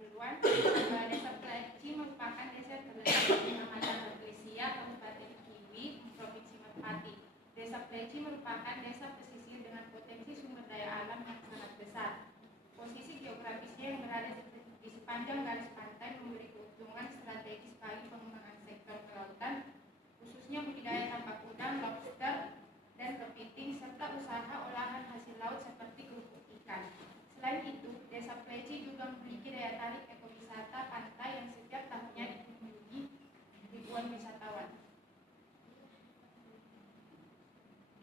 duluan. Desa Pleci merupakan desa terletak di Kecamatan Batuisia, Kabupaten Kiwi, Provinsi Merpati. Desa Pleci merupakan desa pesisir dengan potensi sumber daya alam yang sangat besar. Posisi geografisnya yang berada di sepanjang garis pantai memberi keuntungan strategis bagi pengembangan sektor kelautan, khususnya budidaya tambak udang, lobster, dan kepiting, serta usaha olahan hasil laut seperti kerupuk ikan. Selain itu, Desa Pleci juga memiliki daya tarik ekowisata pantai yang setiap tahunnya dikunjungi ribuan wisatawan.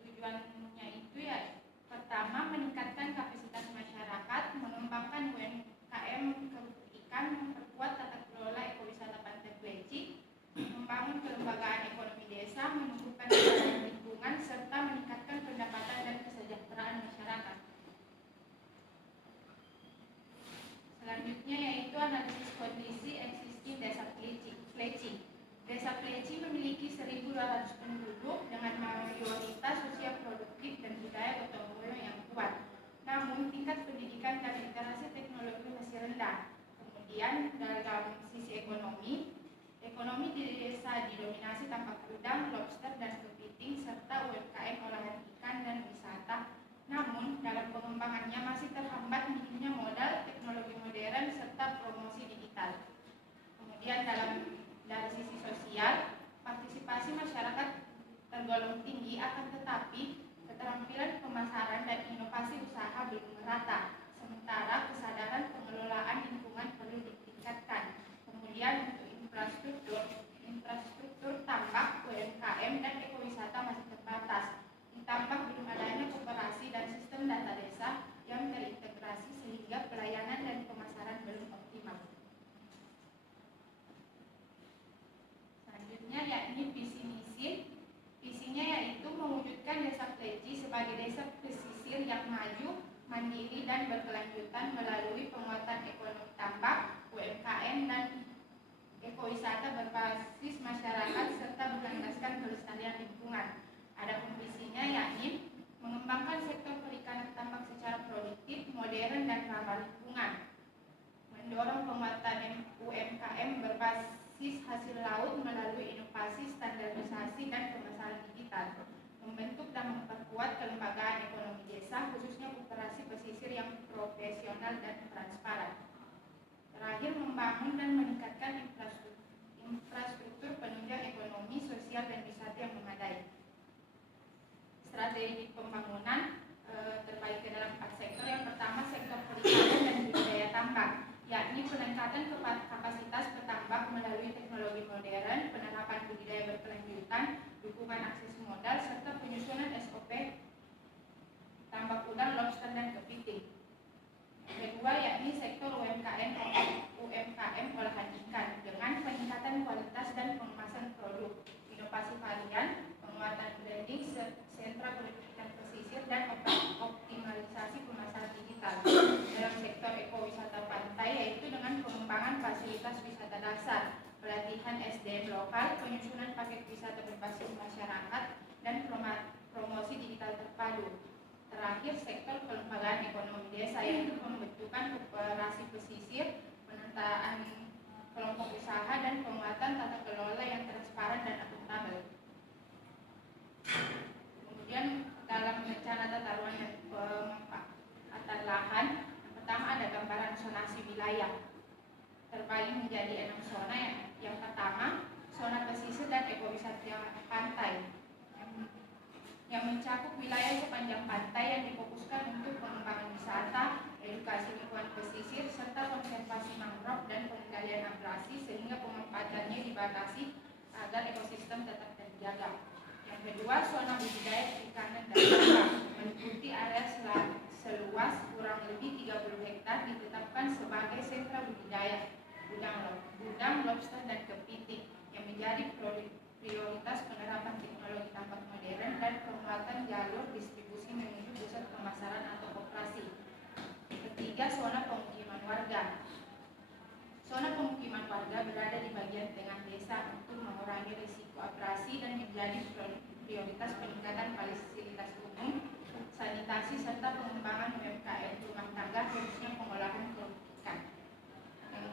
Tujuannya itu ya, pertama meningkatkan kapasitas masyarakat, mengembangkan UMKM kerupuk ikan, memperkuat tata kelola ekowisata pantai Pleci, membangun kelembagaan ekonomi desa, menumbuhkan ketahanan lingkungan, serta meningkatkan pendapatan dan kesejahteraan masyarakat. Selanjutnya yaitu analisis kondisi existing Desa Pleci. Desa Pleci memiliki 1.200 penduduk dengan mayoritas usia produktif dan budaya gotong royong yang kuat. Namun tingkat pendidikan dan literasi teknologi masih rendah. Kemudian dalam sisi ekonomi di desa didominasi tambak udang, lobster dan kepiting serta UMKM olahan ikan dan wisata. Namun dalam pengembangannya masih terhambat minimnya modal, teknologi modern serta promosi digital. Kemudian dari sisi sosial, partisipasi masyarakat tergolong tinggi, akan tetapi keterampilan pemasaran dan inovasi usaha belum merata. Sementara kesadaran pengelolaan lingkungan perlu ditingkatkan. Kemudian untuk infrastruktur tambak, UMKM dan ekowisata masih terbatas. Ditambah belum adanya koperasi dan sistem data desa yang terintegrasi sehingga pelayanan dan pemasaran belum optimal. Selanjutnya yakni visi misi. Visinya yaitu mewujudkan Desa Pleci sebagai desa pesisir yang maju, mandiri dan berkelanjutan melalui penguatan ekonomi tambak, UMKM dan ekowisata berbasis masyarakat serta berlandaskan kelestarian lingkungan. Adapun visinya yakni mengembangkan sektor perikanan tambak secara produktif, modern dan ramah lingkungan, mendorong penguatan UMKM berbasis hasil laut melalui inovasi, standarisasi dan pemasaran digital, membentuk dan memperkuat kelembagaan ekonomi desa khususnya koperasi pesisir yang profesional dan transparan. Terakhir, membangun dan meningkatkan infrastruktur penunjang ekonomi, sosial dan wisata yang memadai. Strategi pembangunan terbagi ke dalam 4 sektor. Yang pertama, sektor perikanan dan budidaya tambak, yakni peningkatan kapasitas petambak melalui teknologi modern, penerapan budidaya berkelanjutan, dukungan akses modal, serta penyusunan SOP tambak udang, lobster dan kepiting. Yang kedua yakni sektor UMKM olahan ikan dengan peningkatan kualitas dan pengemasan produk, inovasi varian, penguatan branding, sentra pendidikan pesisir dan optimalisasi pemasaran digital. Dalam sektor ekowisata pantai yaitu dengan pengembangan fasilitas wisata dasar, pelatihan SDM lokal, penyusunan paket wisata berbasis masyarakat dan promosi digital terpadu. Terakhir, sektor kelembagaan ekonomi desa yaitu pembentukan koperasi pesisir, penataan kelompok usaha dan penguatan tata kelola yang transparan dan akuntabel. Kemudian dalam rencana tata ruang dan pemanfaatan lahan, yang pertama ada gambaran zonasi wilayah terbagi menjadi 6 zona. Yang pertama, zona pesisir dan ekowisata pantai yang mencakup wilayah sepanjang pantai yang difokuskan untuk pengembangan wisata, edukasi lingkungan pesisir, serta konservasi mangrove dan pengendalian abrasi sehingga pemanfaatannya dibatasi agar ekosistem tetap terjaga. Yang kedua, zona budidaya perikanan dan tambak meliputi area seluas kurang lebih 30 hektar ditetapkan sebagai sentra budidaya udang, lobster dan kepiting yang menjadi prioritas penerapan teknologi tambak modern dan penguatan jalur distribusi menuju pusat pemasaran atau koperasi. Ketiga, zona pemukiman warga. Zona pemukiman warga berada di bagian tengah desa untuk mengurangi risiko abrasi dan menjadi prioritas peningkatan fasilitas umum, sanitasi serta pengembangan UMKM rumah tangga khususnya pengolahan kerupuk ikan. Yang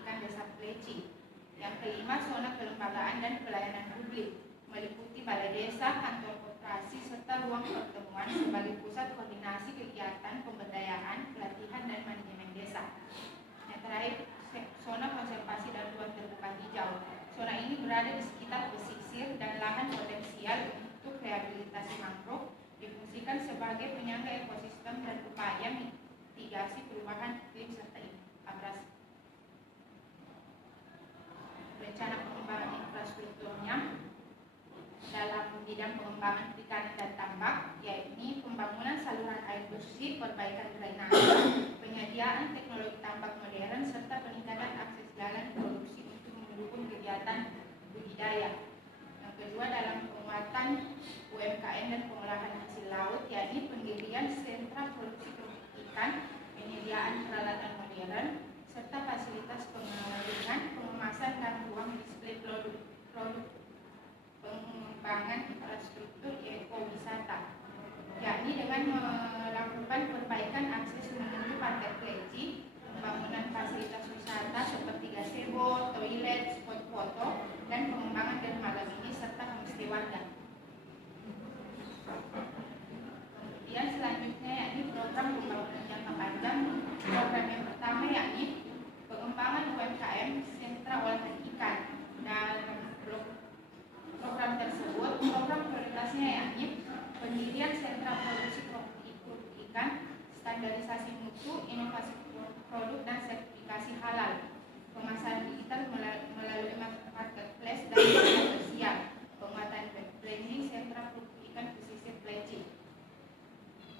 ikan Desa Pleci. Yang kelima, zona kelembagaan dan pelayanan publik, meliputi balai desa, kantor koperasi, serta ruang pertemuan sebagai pusat koordinasi kegiatan pemberdayaan, pelatihan, dan manajemen desa. Yang terakhir, zona konservasi dan ruang terbuka hijau. Zona ini berada di sekitar pesisir dan lahan potensial untuk rehabilitasi mangrove, difungsikan sebagai penyangga ekosistem dan upaya mitigasi perubahan iklim serta abrasi. Rencana pengembangan infrastrukturnya dalam bidang pengembangan perikanan dan tambak, yakni pembangunan saluran air bersih, perbaikan drainase, penyediaan teknologi tambak modern, serta peningkatan akses jalan produksi untuk mendukung kegiatan budidaya. Yang kedua, dalam penguatan UMKM dan pengolahan hasil laut, yakni pendirian sentra produksi ikan, penyediaan peralatan modern, serta fasilitas pengeringan, pengemasan, dan ruang display produk pengembangan infrastruktur ekowisata, yakni dengan melakukan perbaikan akses menuju Pantai Pleci, pembangunan fasilitas wisata seperti gazebo, toilet, spot foto, dan pengembangan dermaga mini serta homestay warga. Kemudian selanjutnya yakni program pembangunan jangka panjang. Program yang pertama yakni pengembangan UMKM sentra olahan ikan. Dalam program tersebut, program prioritasnya yakni pendirian sentra produksi ikan, standarisasi mutu, inovasi produk, dan sertifikasi halal, pemasaran digital melalui marketplace dan media sosial, penguatan branding sentra produksi ikan pesisir Pleci.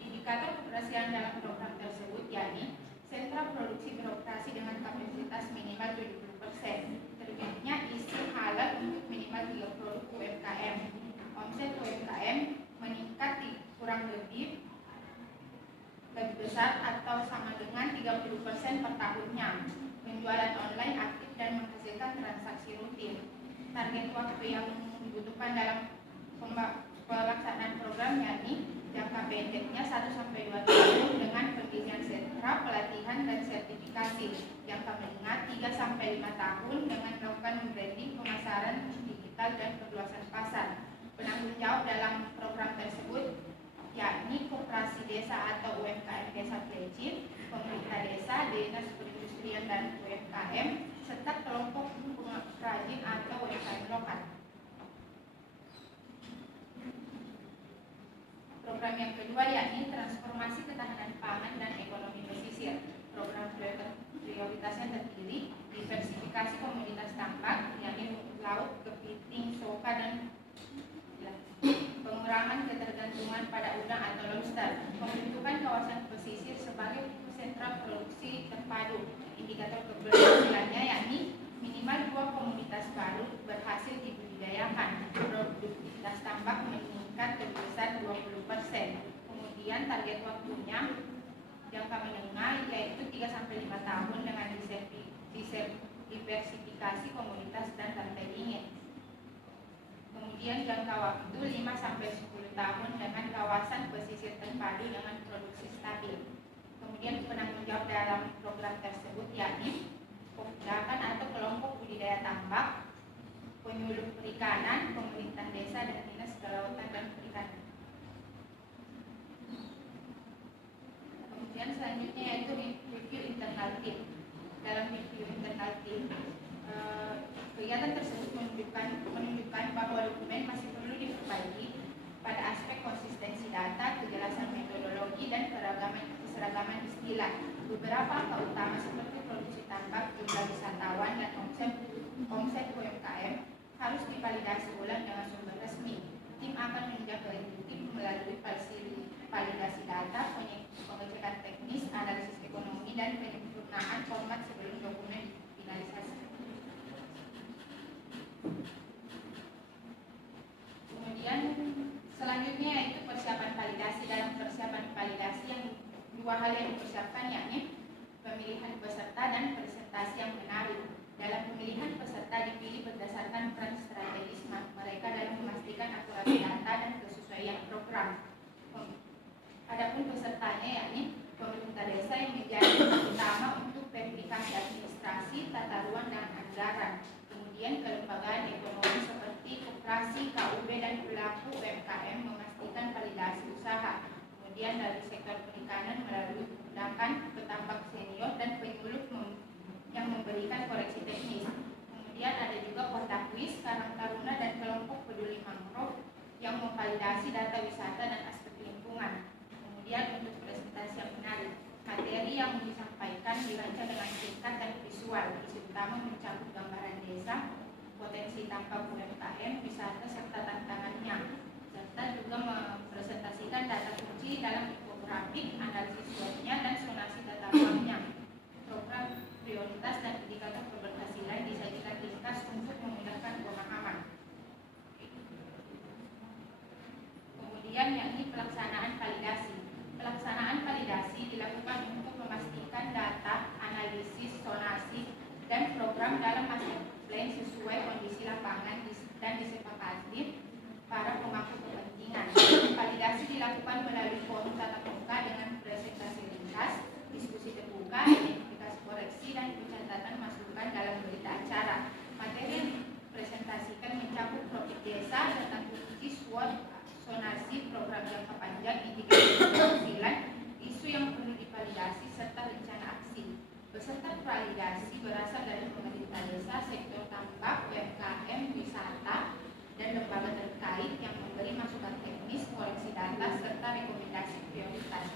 Indikator keberhasilan dalam program tersebut yakni sentra produksi beroperasi dengan kapasitas minimal 70%, terbitnya izin halal untuk minimal 3 produk UMKM, omset UMKM meningkat kurang lebih besar atau sama dengan 30% per tahunnya, penjualan online aktif dan menghasilkan transaksi rutin. Target waktu yang dibutuhkan dalam pelaksanaan program yakni jangka pendeknya 1-2 tahun dengan pendirian sentra, pelatihan, dan sertifikasi. Jangka menengah 3-5 tahun dengan melakukan branding, pemasaran digital, dan perluasan pasar. Penanggung jawab dalam program tersebut yakni Koperasi Desa atau UMKM Desa Pleci, pemerintah desa, dinas perindustrian dan UMKM, serta kelompok pengrajin atau UMKM lokal. Program yang kedua yakni transformasi ketahanan pangan dan ekonomi pesisir. Program prioritasnya terdiri diversifikasi komoditas tambak, yakni laut, kepiting, soka, dan pengurangan ketergantungan pada udang atau lobster. Pembentukan kawasan pesisir sebagai sentra produksi terpadu. Indikator keberhasilannya yakni minimal 2 komunitas baru berhasil dibudidayakan. Produktivitas tambak meningkat sebesar 20%. Kemudian target waktunya jangka menengah yaitu 3-5 tahun dengan diversifikasi komoditas dan rantai dingin. Kemudian jangka waktu 5-10 tahun dengan kawasan pesisir terpadu dengan produksi stabil. Kemudian penanggung jawab dalam program tersebut yakni Kopdakan atau kelompok budidaya tambak, penyuluh perikanan, pemerintah desa, dan dinas kelautan dan perikanan. Kemudian selanjutnya yaitu review internal team. Dalam review internal team, kegiatan tersebut menunjukkan bahwa dokumen masih perlu diperbaiki pada aspek konsistensi data, kejelasan metodologi, dan keseragaman istilah. Beberapa angka utama seperti produksi tambak, jumlah wisatawan, dan omset UMKM harus divalidasi ulang dengan sumber resmi. Tim akan meninjau tim melalui validasi data, pengecekan teknis, analisis ekonomi, dan penyempurnaan format sebelum dokumen finalisasi. Kemudian selanjutnya yaitu persiapan validasi. Dalam persiapan validasi yang dua hal yang dipersiapkan yakni pemilihan peserta dan presentasi yang menarik. Dalam pemilihan peserta dipilih berdasarkan peran strategis mereka dalam memastikan akurasi data dan kesesuaian program. Adapun pesertanya yakni pemerintah desa yang menjadi utama untuk verifikasi administrasi, tata ruang dan anggaran. Kemudian kelembagaan ekonomi seperti koperasi, KUB dan pelaku UMKM memastikan validasi usaha. Kemudian dari sektor perikanan melalui menggunakan petambak senior dan penyuluh yang memberikan koreksi teknis. Kemudian ada juga Portaquis, Karang Taruna dan kelompok peduli mangrove yang memvalidasi data wisata dan aspek lingkungan. Kemudian untuk presentasi yang menarik, materi yang disampaikan dirancang dengan singkat dan visual, isi utama mencakup gambaran desa, potensi tanpa UMKM, wisata serta tantangannya, serta juga mempresentasikan data kunci dalam infografik, analisis SWOT-nya dan sonasi data ruangnya. Program prioritas dan indikator keberhasilan disajikan ringkas untuk memudahkan pemahaman. Kemudian yakni pelaksanaan validasi. Pelaksanaan validasi dilakukan untuk memastikan data, analisis, sonasi, dan program dalam master plan sesuai kondisi lapangan dan disepakati para pemangku kepentingan. Validasi dilakukan melalui forum tatap muka dengan presentasi ringkas, diskusi terbuka, identifikasi koreksi, dan pencatatan masukan dalam berita acara. Materi yang dipresentasikan mencakup topik desa tentang kunci SWOT, sonasi, program jangka panjang, indikator keberhasilan, isu yang perlu divalidasi, serta rencana aksi. Peserta validasi berasal dari pemerintah desa, sektor tambak, UMKM, wisata, dan lembaga terkait yang memberi masukan teknis, koreksi data, serta rekomendasi prioritas.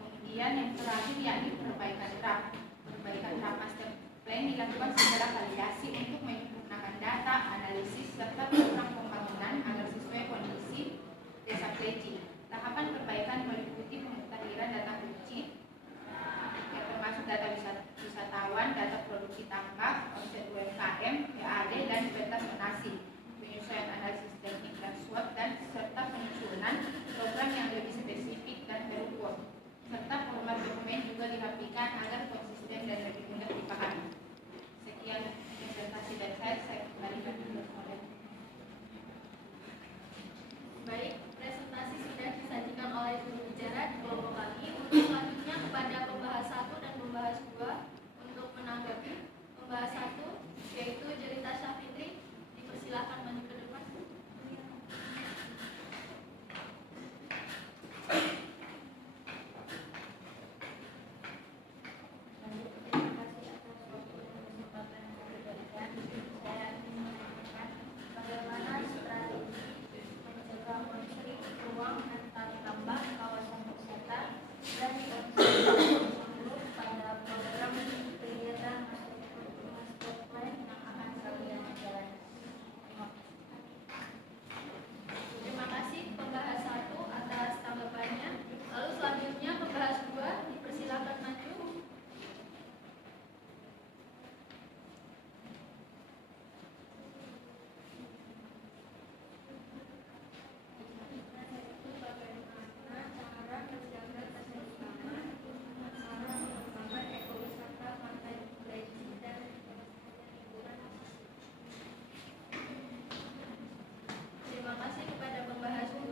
Kemudian yang terakhir yakni perbaikan draft. Perbaikan draft master plan dilakukan setelah validasi untuk menyempurnakan data, analisis, serta program pembangunan agar sesuai kondisi desa Kleci. Tahapan perbaikan meliputi pemutahiran data kunci yang termasuk data wisatawan, data produksi tambak, omset UMKM, PAD, dan peta sonasi, penyesuaian analisis teknik dan SWOT, dan serta penyusunan program yang lebih spesifik dan terukur, serta format dokumen juga dirapikan agar konsisten dan lebih mudah dipahami. Sekian presentasi dari saya kembalikan ke model. Baik, presentasi sudah disajikan oleh juru bicara di kelompok kami. Untuk selanjutnya kepada pembahas 1 dan pembahas 2 untuk menanggapi pembahas 1 yaitu Jelita Syafitri, dipersilakan maju ke depan. Terima kasih pembahas 1 atas tanggapannya. Lalu selanjutnya pembahas 2 dipersilakan maju. Terima kasih kepada pembahas 2.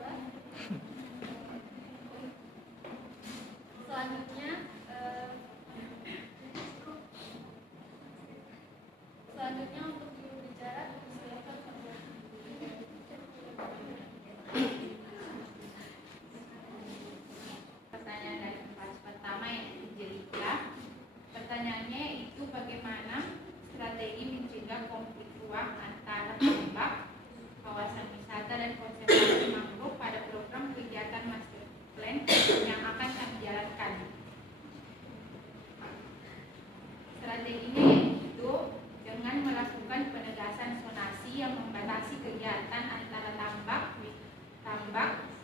Selanjutnya untuk juru bicara dipersilakan. Pertanyaan dari pembahas pertama yang Jelita. Pertanyaannya itu bagaimana strategi mencegah konflik ruang antara tambak, kawasan wisata dan konservasi mangrove pada program kegiatan master plan yang akan kami jalankan. Strateginya yaitu dengan melakukan penegasan zonasi yang membatasi kegiatan antara tambak,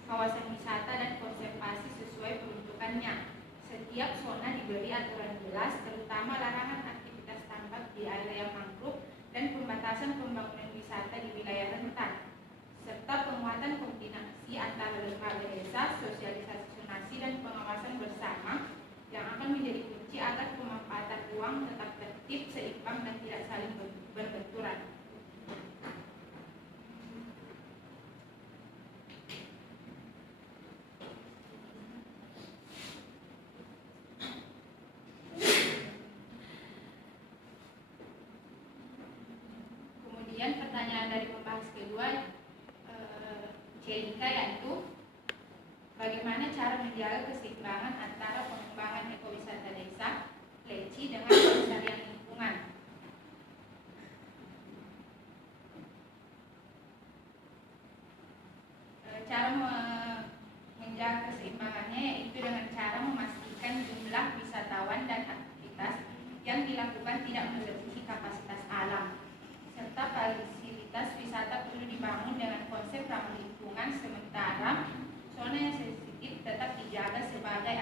kawasan wisata dan konservasi sesuai peruntukannya. Setiap zona diberi aturan jelas, terutama larangan aktivitas tambak di area mangrove dan pembatasan pembangunan wisata di wilayah rentan, serta penguatan koordinasi antara lembaga desa, sosialisasi zonasi dan pengawasan bersama yang akan menjadi kunci agar pemanfaatan ruang tetap tertib, seimbang dan tidak saling berbenturan. pertanyaan dari pembahas kedua CIK, yaitu bagaimana cara menjaga keseimbangan antara pengembangan ekowisata desa Leci dengan pelestarian lingkungan. Cara menjaga keseimbangannya yaitu dengan cara memastikan jumlah wisatawan dan aktivitas yang dilakukan tidak melebihi kapasitas alam, serta fasilitas wisata perlu dibangun dengan konsep ramah lingkungan, sementara zona yang sensitif tetap dijaga sebagai